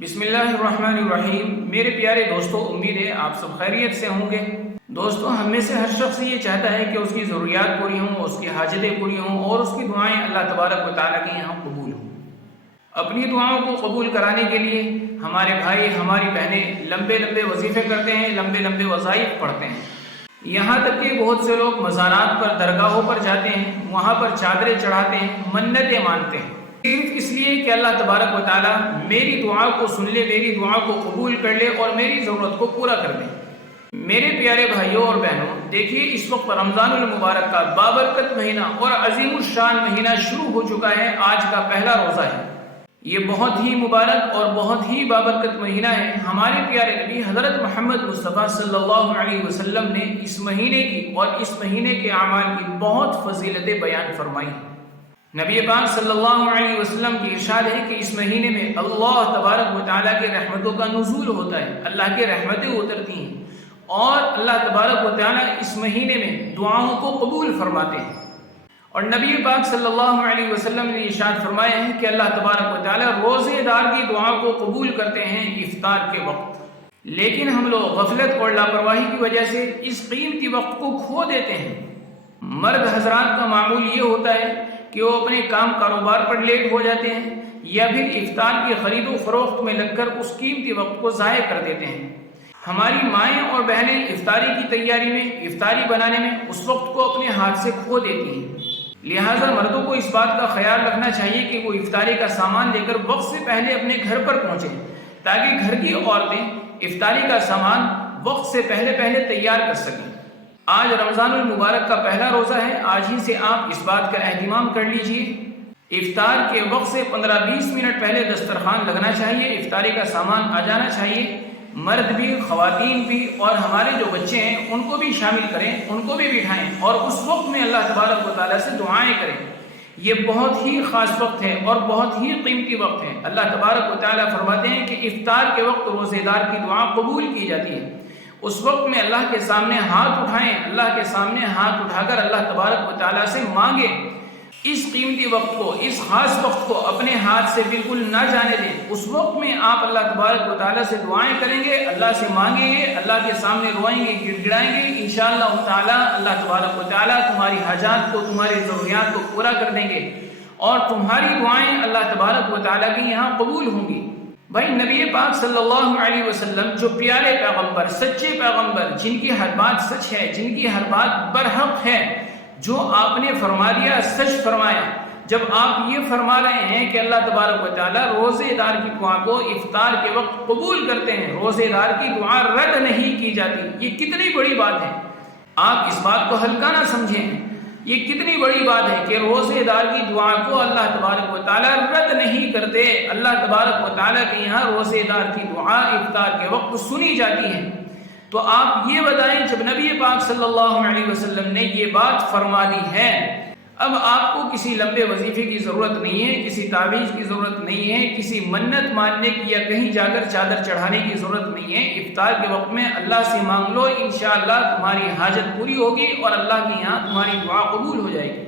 بسم اللہ الرحمن الرحیم۔ میرے پیارے دوستو، امید ہے آپ سب خیریت سے ہوں گے۔ دوستو، ہم میں سے ہر شخص یہ چاہتا ہے کہ اس کی ضروریات پوری ہوں، اس کی حاجتیں پوری ہوں اور اس کی دعائیں اللہ تبارک و تعالیٰ کے یہاں قبول ہوں۔ اپنی دعاؤں کو قبول کرانے کے لیے ہمارے بھائی ہماری بہنیں لمبے لمبے وظیفے کرتے ہیں، لمبے لمبے وظائف پڑھتے ہیں۔ یہاں تک کہ بہت سے لوگ مزارات پر، درگاہوں پر جاتے ہیں، وہاں پر چادریں چڑھاتے ہیں، منتیں مانتے ہیں، صرف اس لیے کہ اللہ تبارک و تعالیٰ میری دعا کو سن لے، میری دعا کو قبول کر لے اور میری ضرورت کو پورا کر دے۔ میرے پیارے بھائیوں اور بہنوں، دیکھیے اس وقت رمضان المبارک کا بابرکت مہینہ اور عظیم الشان مہینہ شروع ہو چکا ہے۔ آج کا پہلا روزہ ہے۔ یہ بہت ہی مبارک اور بہت ہی بابرکت مہینہ ہے۔ ہمارے پیارے نبی حضرت محمد مصطفیٰ صلی اللہ علیہ وسلم نے اس مہینے کی اور اس مہینے کے اعمال کی بہت فضیلتیں بیان فرمائی۔ نبی پاک صلی اللہ علیہ وسلم کی ارشاد ہے کہ اس مہینے میں اللہ تبارک و تعالیٰ کے رحمتوں کا نزول ہوتا ہے، اللہ کی رحمتیں اترتی ہیں اور اللہ تبارک و تعالیٰ اس مہینے میں دعاؤں کو قبول فرماتے ہیں۔ اور نبی پاک صلی اللہ علیہ وسلم نے ارشاد فرمایا ہے کہ اللہ تبارک و تعالیٰ روزے دار کی دعا کو قبول کرتے ہیں افطار کے وقت۔ لیکن ہم لوگ غفلت اور لاپرواہی کی وجہ سے اس قیمتی وقت کو کھو دیتے ہیں۔ مرد حضرات کا معمول یہ ہوتا ہے کہ وہ اپنے کام کاروبار پر لیٹ ہو جاتے ہیں یا پھر افطار کی خرید و فروخت میں لگ کر اس قیمتی وقت کو ضائع کر دیتے ہیں۔ ہماری مائیں اور بہنیں افطاری کی تیاری میں، افطاری بنانے میں اس وقت کو اپنے ہاتھ سے کھو دیتی ہیں۔ لہٰذا مردوں کو اس بات کا خیال رکھنا چاہیے کہ وہ افطاری کا سامان لے کر وقت سے پہلے اپنے گھر پر پہنچیں تاکہ گھر کی عورتیں افطاری کا سامان وقت سے پہلے تیار کر سکیں۔ آج رمضان المبارک کا پہلا روزہ ہے۔ آج ہی سے آپ اس بات کا اہتمام کر لیجئے۔ افطار کے وقت سے 15-20 منٹ پہلے دسترخوان لگنا چاہیے، افطاری کا سامان آ جانا چاہیے۔ مرد بھی، خواتین بھی اور ہمارے جو بچے ہیں ان کو بھی شامل کریں، ان کو بھی بٹھائیں اور اس وقت میں اللہ تبارک و تعالیٰ سے دعائیں کریں۔ یہ بہت ہی خاص وقت ہے اور بہت ہی قیمتی وقت ہے۔ اللہ تبارک و تعالیٰ فرماتے ہیں کہ افطار کے وقت روزے دار کی دعا قبول کی جاتی ہے۔ اس وقت میں اللہ کے سامنے ہاتھ اٹھائیں، اللہ کے سامنے ہاتھ اٹھا کر اللہ تبارک و تعالیٰ سے مانگیں۔ اس قیمتی وقت کو، اس خاص وقت کو اپنے ہاتھ سے بالکل نہ جانے دیں۔ اس وقت میں آپ اللہ تبارک و تعالیٰ سے دعائیں کریں گے، اللہ سے مانگیں گے، اللہ کے سامنے روئیں گے، گڑ گڑائیں گے۔ انشاءاللہ تعالیٰ اللہ تبارک و تعالیٰ تمہاری حاجات کو، تمہاری ضروریات کو پورا کر دیں گے اور تمہاری دعائیں اللہ تبارک و تعالیٰ کے یہاں قبول ہوں گی۔ بھائی نبی پاک صلی اللہ علیہ وسلم جو پیارے پیغمبر، سچے پیغمبر، جن کی ہر بات سچ ہے، جن کی ہر بات برحق ہے، جو آپ نے فرما دیا سچ فرمایا۔ جب آپ یہ فرما رہے ہیں کہ اللہ تبارک و تعالیٰ روزے دار کی دعا کو افطار کے وقت قبول کرتے ہیں، روزے دار کی دعا رد نہیں کی جاتی، یہ کتنی بڑی بات ہے۔ آپ اس بات کو ہلکا نہ سمجھیں۔ یہ کتنی بڑی بات ہے کہ روزے دار کی دعا کو اللہ تبارک و تعالیٰ رد نہیں کرتے۔ اللہ تبارک و تعالیٰ کے یہاں روزے دار کی دعا افطار کے وقت سنی جاتی ہے۔ تو آپ یہ بتائیں، جب نبی پاک صلی اللہ علیہ وسلم نے یہ بات فرما دی ہے، اب آپ کو کسی لمبے وظیفے کی ضرورت نہیں ہے، کسی تعویذ کی ضرورت نہیں ہے، کسی منت ماننے کی یا کہیں جا کر چادر چڑھانے کی ضرورت نہیں ہے۔ افطار کے وقت میں اللہ سے مانگ لو، انشاءاللہ تمہاری حاجت پوری ہوگی اور اللہ کے یہاں تمہاری دعا قبول ہو جائے گی۔